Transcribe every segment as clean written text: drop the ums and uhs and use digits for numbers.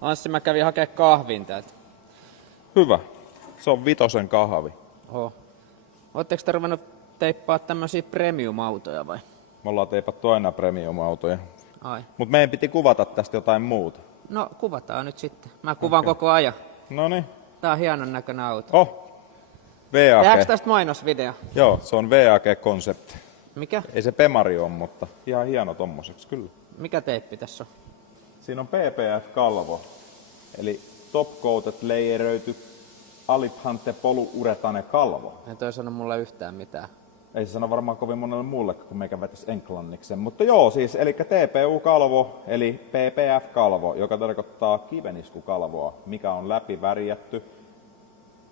Anssi, mä kävin hakea kahvin täältä. Hyvä. Se on Vitosen kahvi. Oho. Ootteko te ruvennut teippaa tämmösiä premium-autoja vai? Me ollaan teipattu aina premium-autoja. Ai. Mut meidän piti kuvata tästä jotain muuta. No, kuvataan nyt sitten. Mä kuvaan koko ajan. Noniin. Tää on hienon näköinen auto. Oh. VAG. Tehdäänkö tästä mainosvideo? Joo, se on VAG-konsepti. Mikä? Ei se Pemari ole, mutta ihan hieno tommoseksi, kyllä. Mikä teippi tässä on? Siinä on PPF-kalvo, eli top coated layeröity Aliphante polyuretane kalvo. Ei toi sano mulle yhtään mitään. Ei se sano varmaan kovin monelle muulle, kun meikä vetäisi enklanniksen. Mutta joo, siis eli TPU-kalvo, eli PPF-kalvo, joka tarkoittaa kiveniskukalvoa, mikä on läpivärjätty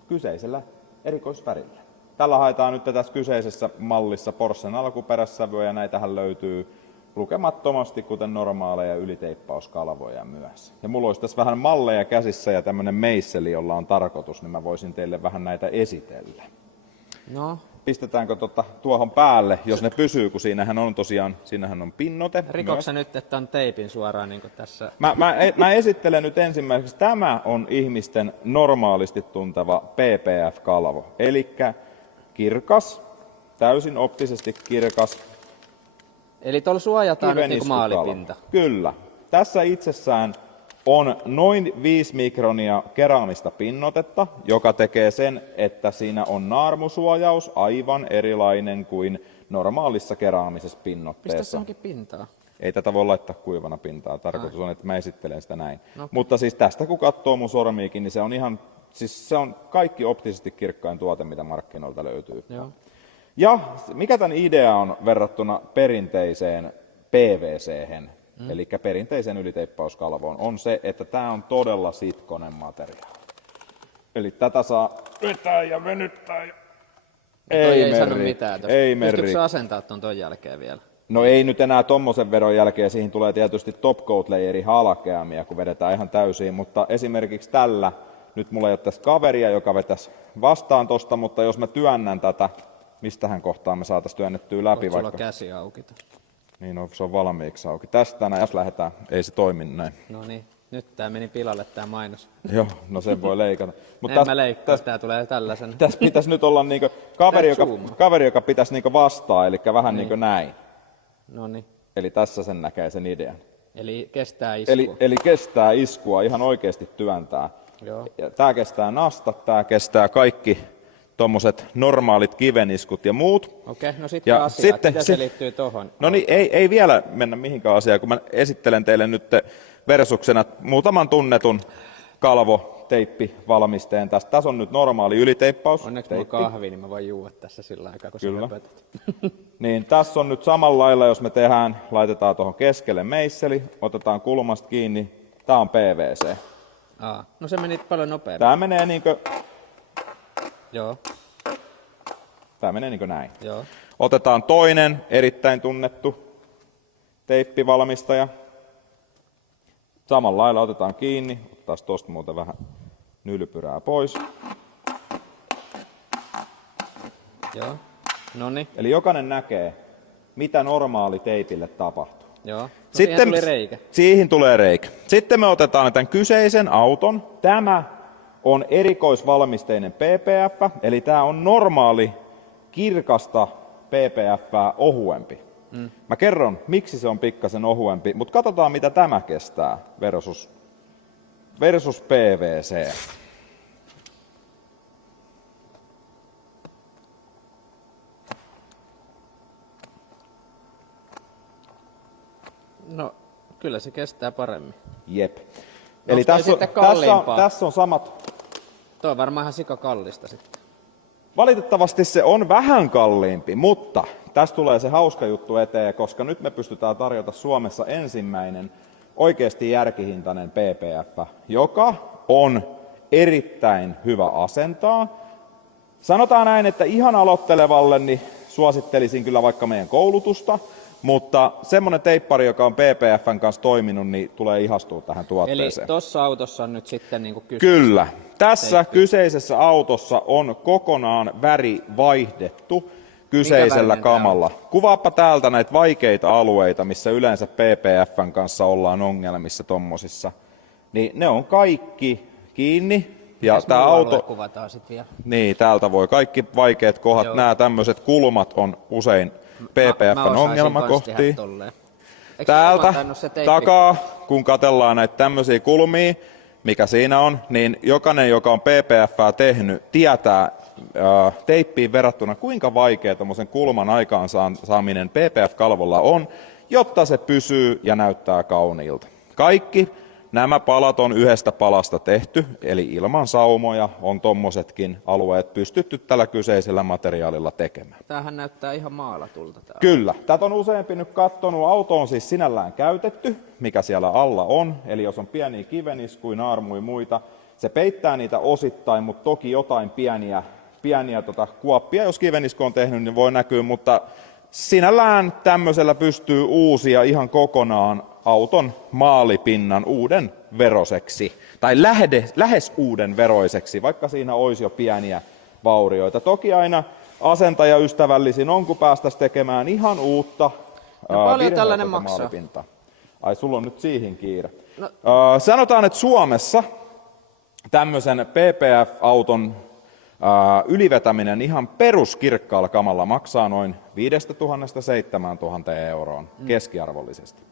kyseisellä erikoisvärillä. Tällä haetaan nyt tässä kyseisessä mallissa Porschen alkuperäissävyä, ja näitähän löytyy lukemattomasti, kuten normaaleja yliteippauskalvoja myös. Ja mulla olisi tässä vähän malleja käsissä ja tämmönen meisseli, jolla on tarkoitus, niin mä voisin teille vähän näitä esitellä. No. Pistetäänkö tuohon päälle, jos ne pysyy, kun siinähän on tosiaan, siinähän on pinnote. Rikoksa nyt, että on teipin suoraan niin kuin tässä? Mä esittelen nyt ensimmäiseksi, tämä on ihmisten normaalisti tunteva PPF-kalvo. Elikkä kirkas, täysin optisesti kirkas. Eli tuolla suojataan nyt niin kuin maalipinta? Kyllä. Tässä itsessään on noin 5 mikronia keraamista pinnotetta, joka tekee sen, että siinä on naarmusuojaus aivan erilainen kuin normaalissa keraamisessa pinnotteessa. Pistä se onkin pintaa. Ei tätä voi laittaa kuivana pintaa. Tarkoitus on, että mä esittelen sitä näin. No. Mutta siis tästä kun katsoo mun sormiikin, niin se on ihan, siis se on kaikki optisesti kirkkain tuote, mitä markkinoilta löytyy. Joo. Ja mikä tämän idea on verrattuna perinteiseen PVC-hen, eli perinteiseen yliteippauskalvoon, on se, että tämä on todella sitkonen materiaali. Eli tätä saa vetää ja venyttää. Ja... Ei sano mitään tosta. Ei merri. Pystytkö sä asentaa ton jälkeen vielä? No ei nyt enää tommosen vedon jälkeen, siihen tulee tietysti top coat layeri halkeamia, kun vedetään ihan täysiin, mutta esimerkiksi tällä, nyt mulla ei ole tässä kaveria, joka vetäisi vastaan tosta, mutta jos mä työnnän tätä, mistähän kohtaa me saataisiin työnnettyä läpi Sulla vaikka. käsi auki. Niin no, se on valmiiksi auki. Tästä näin, jos lähdetään, ei se toimi näin. No niin, nyt tää meni pilalle tää mainos. Joo, no sen voi leikata. Mut En mä leikkaa, tää tulee tällaisen. Tässä pitäisi nyt olla niinku kaveri, joka pitäisi niinku vastaa, eli vähän niinku näin. No niin. Eli tässä sen näkee sen idean. Eli kestää iskua. Eli kestää iskua, ihan oikeasti työntää. Joo. Ja tää kestää nastat, tää kestää kaikki tommoset normaalit kiveniskut ja muut. Okei, no sitten asiaa. Miten se liittyy tohon? No niin, ei vielä mennä mihinkään asiaan, kun mä esittelen teille nyt versuksena muutaman tunnetun kalvoteippivalmisteen. Tässä on nyt normaali yliteippaus. Onneksi mulla on kahvi, niin mä voin juua tässä sillä aikaa, kun sä höpötät. Niin, tässä on nyt samalla lailla, jos me laitetaan tuohon keskelle meisseli, otetaan kulmasta kiinni, tää on PVC. No se meni paljon nopeammin. Tää menee niinkö... Joo. Tää menee niinkö näin. Joo. Otetaan toinen erittäin tunnettu teippivalmistaja. Samalla lailla otetaan kiinni, otetaan tosta muuten vähän nylpyrää pois. Joo. Noniin. Eli jokainen näkee, mitä normaali teipille tapahtuu. Joo. No Sitten siihen tuli reikä. Siihen tulee reikä. Sitten me otetaan tämän kyseisen auton. Tämä on erikoisvalmisteinen PPF, eli tämä on normaali kirkasta PPF:ää ohuempi. Mä kerron, miksi se on pikkasen ohuempi, mutta katsotaan mitä tämä kestää versus PVC. No, kyllä se kestää paremmin. Jep. Eli tässä on samat. Tuo on varmaan ihan sikakallista sitten. Valitettavasti se on vähän kalliimpi, mutta tässä tulee se hauska juttu eteen, koska nyt me pystytään tarjota Suomessa ensimmäinen oikeasti järkihintainen PPF, joka on erittäin hyvä asentaa. Sanotaan näin, että ihan aloittelevalle niin suosittelisin kyllä vaikka meidän koulutusta, mutta semmoinen teippari, joka on PPF:n kanssa toiminut, niin tulee ihastua tähän tuotteeseen. Eli tuossa autossa on nyt sitten niin kuin Kyllä. Tässä kyseisessä autossa on kokonaan väri vaihdettu kyseisellä kamalla. Kuvaappa täältä näitä vaikeita alueita, missä yleensä PPF:n kanssa ollaan ongelmissa tommosissa. niin ne on kaikki kiinni. Ja Mitäs tämä muu alue auto, kuvataan sit vielä? niin täältä voi kaikki vaikeat kohdat, Joo. nämä tämmöiset kulmat on usein PPF:n ongelmakohtia. Täältä takaa, kun katsellaan näitä tämmöisiä kulmia, mikä siinä on, niin jokainen, joka on PPF:ää tehnyt, tietää teippiin verrattuna, kuinka vaikea tommosen kulman aikaansaaminen PPF-kalvolla on, jotta se pysyy ja näyttää kauniilta. Kaikki nämä palat on yhdestä palasta tehty, eli ilman saumoja on tommosetkin alueet pystytty tällä kyseisellä materiaalilla tekemään. Tämähän näyttää ihan maalatulta täällä. Kyllä. Tätä on useampi nyt kattonut. Auto on siis sinällään käytetty, mikä siellä alla on. Eli jos on pieniä kiveniskuja, naarmuja muita, se peittää niitä osittain, mutta toki jotain pieniä kuoppia, jos kivenisku on tehnyt, niin voi näkyä, mutta sinällään tämmöisellä pystyy uusia ihan kokonaan auton maalipinnan uuden veroseksi, tai lähes uuden veroiseksi, vaikka siinä olisi jo pieniä vaurioita. Toki aina asentajaystävällisin on, kun päästäisiin tekemään ihan uutta paljon tällainen maksaa? maalipintaa. Ai, sulla on nyt siihen kiire. No. Sanotaan, että Suomessa tämmöisen PPF-auton ylivetäminen ihan peruskirkkaalla kamalla maksaa noin 5 000 – 7 000 euroon keskiarvollisesti.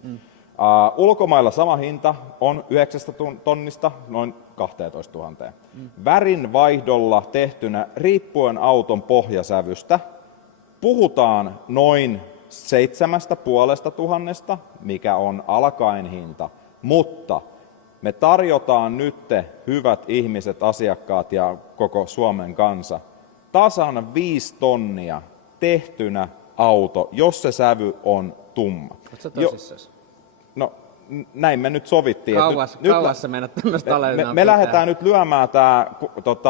Ulkomailla sama hinta on 9 tonnista noin 12 000. Värin vaihdolla tehtynä, riippuen auton pohjasävystä, puhutaan noin 7 500, mikä on alkaen hinta, mutta me tarjotaan nyt, hyvät ihmiset, asiakkaat ja koko Suomen kansa, tasan 5 tonnia tehtynä auto, jos se sävy on tumma. Oletko tosissasi? No, näin me nyt sovittiin. Kauas sä mennät tämmöistä alennaa. Me lähdetään nyt lyömään tämä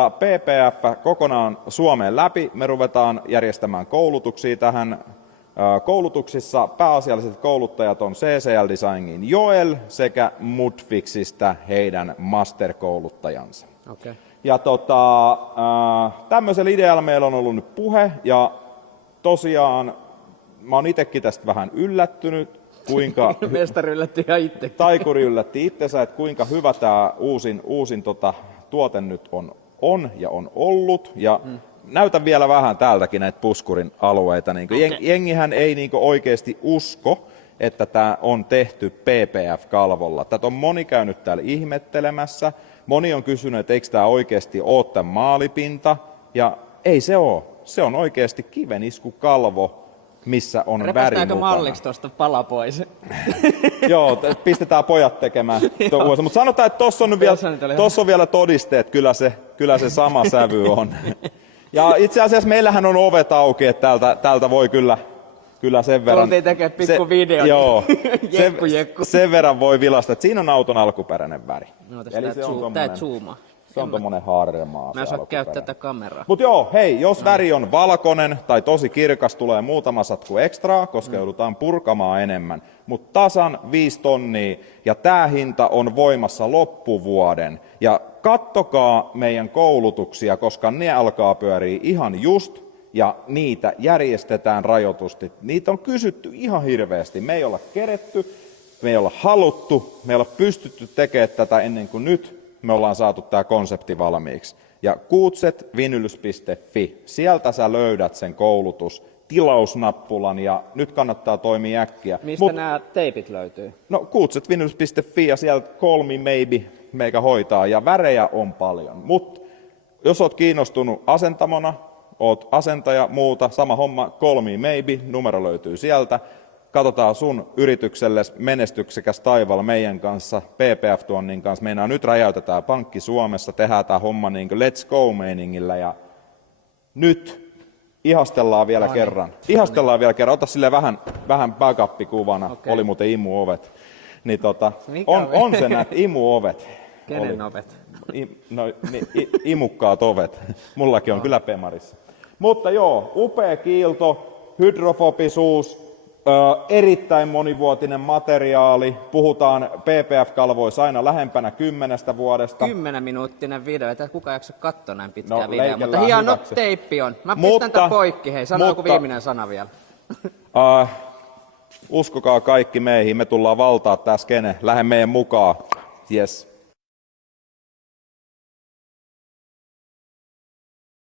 PPF kokonaan Suomeen läpi. Me ruvetaan järjestämään koulutuksia tähän. Koulutuksissa pääasialliset kouluttajat on CCL Designin Joel sekä Mudfixistä heidän masterkouluttajansa. Okay. Ja tämmöisellä idealla meillä on ollut nyt puhe, ja tosiaan mä oon itsekin tästä vähän yllättynyt, kuinka Mestari yllätti ihan itse. taikuri yllätti itsensä, että kuinka hyvä tämä uusin tuote nyt on ja on ollut. Ja näytän vielä vähän täältäkin näitä puskurin alueita. Jengihän ei oikeasti usko, että tämä on tehty PPF-kalvolla. Tätä on moni käynyt täällä ihmettelemässä. Moni on kysynyt, että eikö tämä oikeasti ole tämän maalipinta. Ja ei se ole. Se on oikeasti kiveniskukalvo, missä on väri mukana. Repästäänkö malliksi tuosta pala pois? Joo, pistetään pojat tekemään. Mutta sanotaan, että tuossa on vielä todisteet, kyllä se sama sävy on. Ja itse asiassa meillähän on ovet auki, että täältä voi kyllä sen verran. Tultiin tekemään pikku video. Joo, Jekku. sen verran voi vilasta, että siinä on auton alkuperäinen väri. No, Eli se on zoomaa. Se on tommonen harmaa. Mä en saa käyttää tätä kameraa. Mut joo, hei, jos väri on valkoinen tai tosi kirkas, tulee muutama satku ekstraa, koska joudutaan purkamaan enemmän. Mut tasan 5 tonnia, ja tää hinta on voimassa loppuvuoden. Ja kattokaa meidän koulutuksia, koska ne alkaa pyöriä ihan just, ja niitä järjestetään rajoitusti. Niitä on kysytty ihan hirveästi. Me ei olla keretty, me ei olla haluttu, me ei olla pystytty tekemään tätä ennen kuin nyt me ollaan saatu tämä konsepti valmiiksi. Ja kuutsetvinylys.fi, sieltä sä löydät sen tilausnappulan, ja nyt kannattaa toimia äkkiä. Mistä nämä teipit löytyy? No kuutsetvinylys.fi, ja sieltä Call Me Maybe meikä hoitaa, ja värejä on paljon. Mutta jos oot kiinnostunut asentamona, oot asentaja, muuta, sama homma, Call Me Maybe, numero löytyy sieltä. Katsotaan sun yritykselle menestyksekäs taivaalla meidän kanssa, PPF-tuonnin kanssa. Meinaa nyt räjäytetään pankki Suomessa, tehdään tämä homma niin kuin let's go-meiningillä, ja nyt ihastellaan vielä kerran. Ihastellaan vielä kerran, ota sille vähän backup-kuvana, okay. Oli muuten imuovet. Niin on se näet imuovet. Kenen ovet? Imukkaat ovet. Mullakin on kyllä Pemarissa. Mutta joo, upea kiilto, hydrofobisuus, erittäin monivuotinen materiaali. Puhutaan PPF-kalvoissa aina lähempänä 10 vuodesta. 10-minuuttinen video, että kukaan jaksa katsoa näin pitkää videoa, mutta hieno teippi on. Mä pistän tän poikki, hei, sano joku viimeinen sana vielä. Uskokaa kaikki meihin, me tullaan valtaa tää skene, lähde meidän mukaan. Yes.